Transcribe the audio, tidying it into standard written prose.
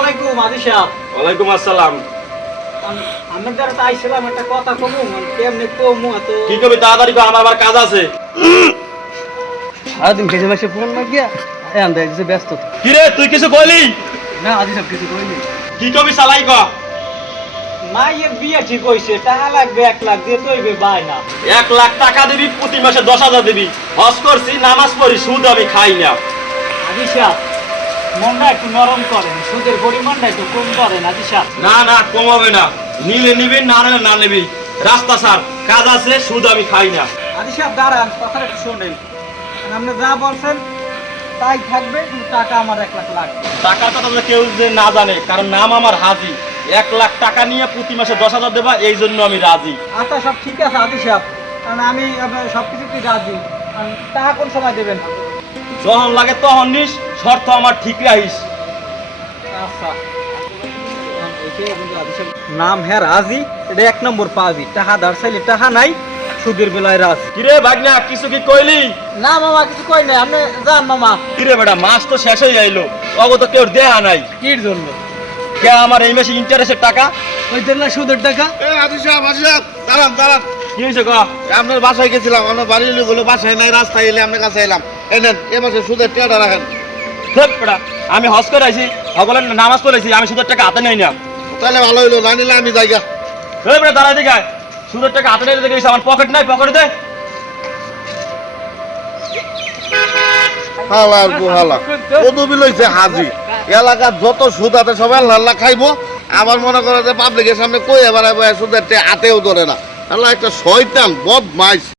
আলাইকুম আদি সাহেব। ওয়ালাইকুম আসসালাম। আমি দ্বারা তো আইছিলাম একটা কথা কমু, মানে কেমনে কমু এত কি কবি তাড়াতাড়ি কর, আমার আবার কাজ আছে। সারাদিন খেতে বসে ফোন লাগিয়া এখন দেখছি ব্যস্ত। কি রে তুই কিছু কইলি? না আদি সাহেব কিছু কইনি। কি কবি চালাই ক। মাইয়ের বিয়ে ঠিক হইছে, টাকা লাগবে 1 লাখ দিয়ে তৈবে বাই না। 1 লাখ টাকা দিবি, প্রতি মাসে 10,000 দিবি। হজ করছি, নামাজ পড়ি, সুদ আমি খাই না। আদি সাহেব মনটা একটু নরম করেন, সুদের পরিমাণটা একটু কম করেন আদি সাহেব। না না কমাবে না, নিলে নিবি, না নিলে না নিবি। রাস্তা স্যার, কাজ আছে, সুদ আমি খাই না। আদি সাহেব দাঁড়ান, কথাটা একটু শোনেন। আপনি যা বলছেন তাই থাকবে, কিন্তু টাকা আমার 1 লাখ লাগবে। টাকার কথা তো কেউ যে না জানে, কারণ নাম আমার হাজি। 1 লাখ টাকা নিয়ে প্রতি মাসে 10,000 দেবা, এই জন্য আমি রাজি। আচ্ছা সব ঠিক আছে আদি সাহেব, কারণ আমি আপনার সব কিছুতেই রাজি। আর টাকা কোন সময় দেবেন? যখন লাগে তখন নিস, শর্ত আমার ঠিক রাখিস। আচ্ছা নাম হ্যাঁ রাজি, এটা 1 নম্বর পাবি। টাকা ধার চাইলে টাকা নাই, সুদের বেলায় রাজি। কিরে ভাগনা, কিছু কি কইলি? না মামা কিছু কই নাই, আপনি যান মামা। কিরে বেটা, মাস তো শেষ হয়ে যাইলো, অগত কেউ দেয়া নাই। কির জন্য? কে আমার এই মাসে ইন্টারেস্টের টাকা? ওই জন্য সুদের টাকা। আদি সাহেব দাঁড়ান দাঁড়ান। কি হয়েছে ক? আপনার বাসায় গেছিলাম, আপনার বাড়ি বলে বাসায় নাই, রাস্তায় এলে আপনার কাছে এলাম। এনেন এ মাসে সুদের টাকা রাখেন। ধুর বেটা, আমি হজ করে আইছি, সকলের নামাজ পড়েছি, আমি সুদের টাকা হাতে নেই না। তাহলে ভালো হইলো, না নিলে আমি জায়গা। ধুর বেটা, দাঁড়াই দিকে আয়। সুদের টাকা হাতে নেই দেখে আমার পকেট নাই, পকেটে দে। হালার বুহালা পদবি লইছে হাজি। এলাকার যত সুদ আছে সব আল্লাহ খাইবো। আবার মনে করে যে পাবলিকের সামনে কই এবার সুদের হাতেও ধরে না। আল্লাহ একটা শয়তান বদমাইশ।